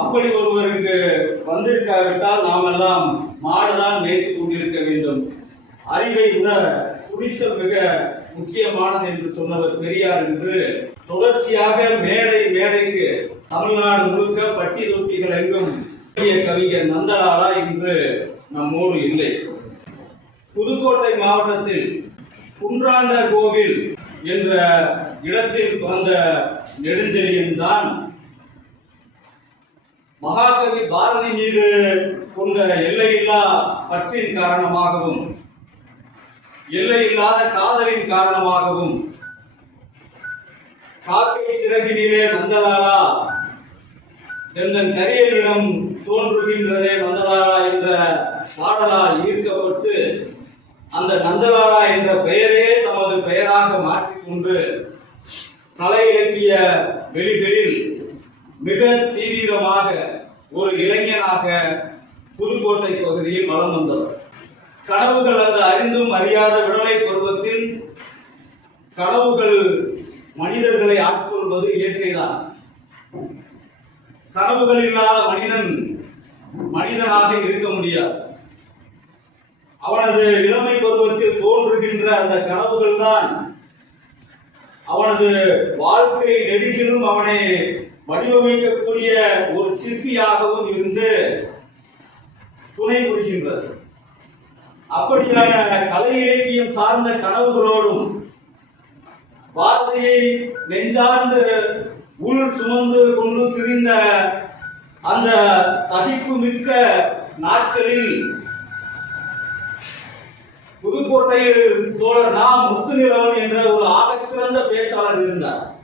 அப்படி ஒருவருக்கு வந்திருக்காவிட்டால் நாம் எல்லாம் மாடுதான் மேய்த்து கொண்டிருக்க வேண்டும். அறிவை விட துணிச்சல் மிக முக்கியமானது என்று சொன்னவர் பெரியார் என்று தொடர்ச்சியாக மேடை மேடைக்கு தமிழ்நாடு முழுக்க பட்டி தொட்டிகள் எங்கும் பெரிய கவிஞர் நந்தலாலா இன்று நம்மோடு இல்லை. புதுக்கோட்டை மாவட்டத்தில் குன்றாண்ட கோவில் என்ற இடத்தில் பிறந்த நெடுஞ்செழியன் தான் மகாகவி பாரதி மீது கொண்ட எல்லையில்லா பற்றின் காரணமாகவும் எல்லையில்லாத காதலின் காரணமாகவும் காக்கை சிறகினிலே நந்தலாலா எந்தன் கரிய நிறம் தோன்றுகின்றதே நந்தலாலா என்ற பாடலால் ஈர்க்கப்பட்டு அந்த நந்தலாலா என்ற பெயரே தமது பெயராக மாற்றிக்கொண்டு கலை இலக்கிய வெளிகளில் மிக தீவிரமாக ஒரு இளைஞனாக புதுக்கோட்டை பகுதியில் வளம் வந்தவர். கனவுகள் அந்த அறிந்தும் அறியாத விடலை பருவத்தில் கனவுகள் மனிதர்களை ஆட்கொள்வது இயற்கைதான். கனவுகள் இல்லாத மனிதன் மனிதனாக இருக்க முடியாது. அவனது இளமை பருவத்தில் தோன்றுகின்ற அந்த கனவுகள் தான் அவனது வாழ்க்கை நெடுகிலும் அவனை வடிவமைக்கக்கூடிய ஒரு சிற்பியாகவும் இருந்து துணை புரிகின்றது. அப்படியான கலை இலக்கியம் சார்ந்த கனவுகளோடும் பாரதியை நெஞ்சார்ந்து உள் சுமந்து கொண்டு திரிந்த அந்த தகிப்பு மிக்க நாட்களில் புதுக்கோட்டையில் தோழர் நா முத்துநிலவன் என்ற ஒரு ஆகச் சிறந்த பேச்சாளர் இருந்தார்.